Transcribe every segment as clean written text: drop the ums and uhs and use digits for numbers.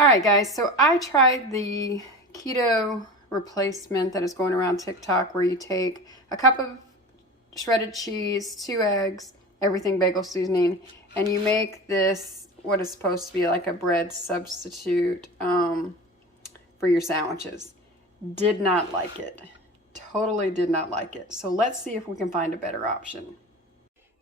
All right, guys, so I tried the keto replacement that is going around TikTok where you take a cup of shredded cheese, 2 eggs, everything bagel seasoning, and you make this what is supposed to be like a bread substitute for your sandwiches. Did not like it. Totally did not like it. So let's see if we can find a better option.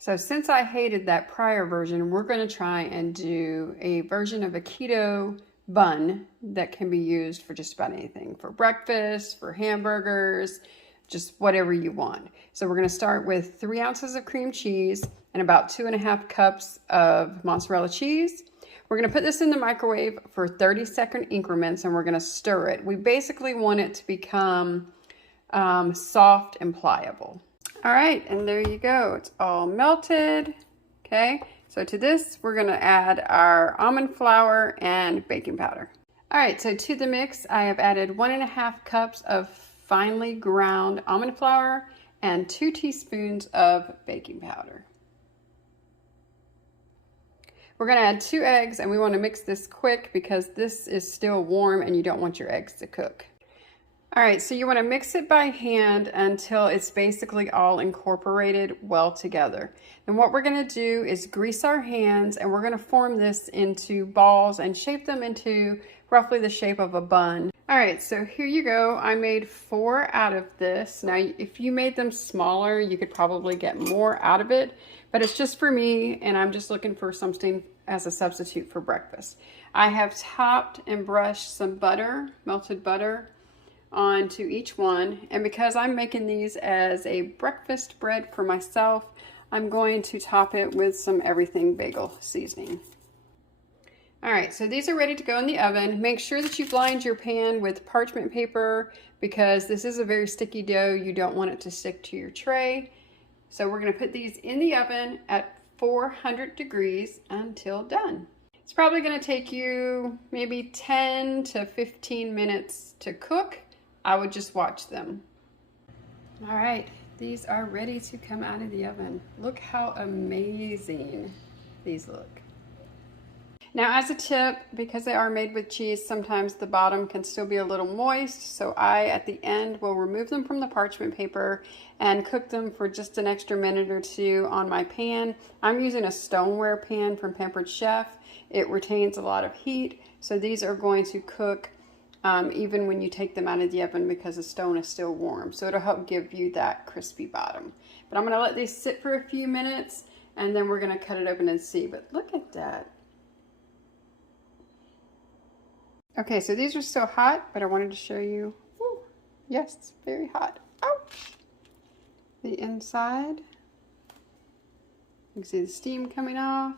So since I hated that prior version, we're going to try and do a version of a keto bun that can be used for just about anything, for breakfast, for hamburgers, just whatever you want. So we're going to start with 3 ounces of cream cheese and about 2.5 cups of mozzarella cheese. We're going to put this in the microwave for 30-second increments and we're going to stir it. We basically want it to become soft and pliable. All right, and there you go. It's all melted. Okay, so to this, we're gonna add our almond flour and baking powder. All right, so to the mix, I have added 1.5 cups of finely ground almond flour and 2 teaspoons of baking powder. We're gonna add 2 eggs and we wanna mix this quick because this is still warm and you don't want your eggs to cook. All right, so you want to mix it by hand until it's basically all incorporated well together. And what we're going to do is grease our hands and we're going to form this into balls and shape them into roughly the shape of a bun. All right, so here you go. I made 4 out of this. Now, if you made them smaller, you could probably get more out of it, but it's just for me and I'm just looking for something as a substitute for breakfast. I have topped and brushed some butter, melted butter, onto each one, and because I'm making these as a breakfast bread for myself, I'm going to top it with some everything bagel seasoning. All right, so these are ready to go in the oven. Make sure that you've lined your pan with parchment paper because this is a very sticky dough. You don't want it to stick to your tray. So we're going to put these in the oven at 400 degrees until done. It's probably going to take you maybe 10 to 15 minutes to cook. I would just watch them. All right, these are ready to come out of the oven. Look how amazing these look. Now, as a tip, because they are made with cheese, sometimes the bottom can still be a little moist. So I, at the end, will remove them from the parchment paper and cook them for just an extra minute or 2 on my pan. I'm using a stoneware pan from Pampered Chef. It retains a lot of heat. So these are going to cook even when you take them out of the oven because the stone is still warm. So it'll help give you that crispy bottom. But I'm going to let these sit for a few minutes and then we're going to cut it open and see. But look at that. Okay, so these are still hot, but I wanted to show you. Ooh, yes, very hot. Ouch! The inside. You can see the steam coming off.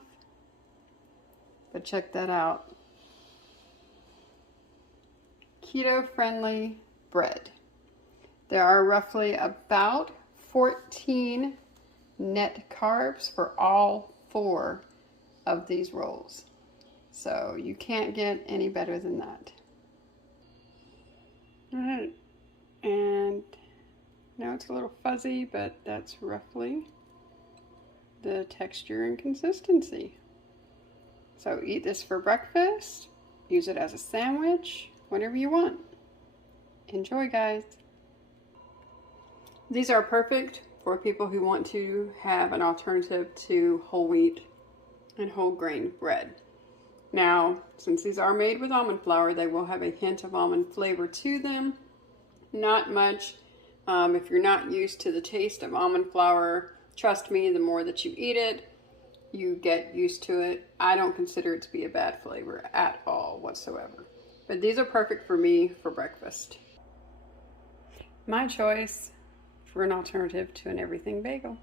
But check that out. Keto-friendly bread. There are roughly about 14 net carbs for all 4 of these rolls. So you can't get any better than that. All right, and now it's a little fuzzy, but that's roughly the texture and consistency. So eat this for breakfast, use it as a sandwich, whatever you want. Enjoy, guys. These are perfect for people who want to have an alternative to whole wheat and whole grain bread. Now, since these are made with almond flour, they will have a hint of almond flavor to them. Not much. If you're not used to the taste of almond flour, trust me, the more that you eat it, you get used to it. I don't consider it to be a bad flavor at all whatsoever. But these are perfect for me for breakfast. My choice for an alternative to an everything bagel.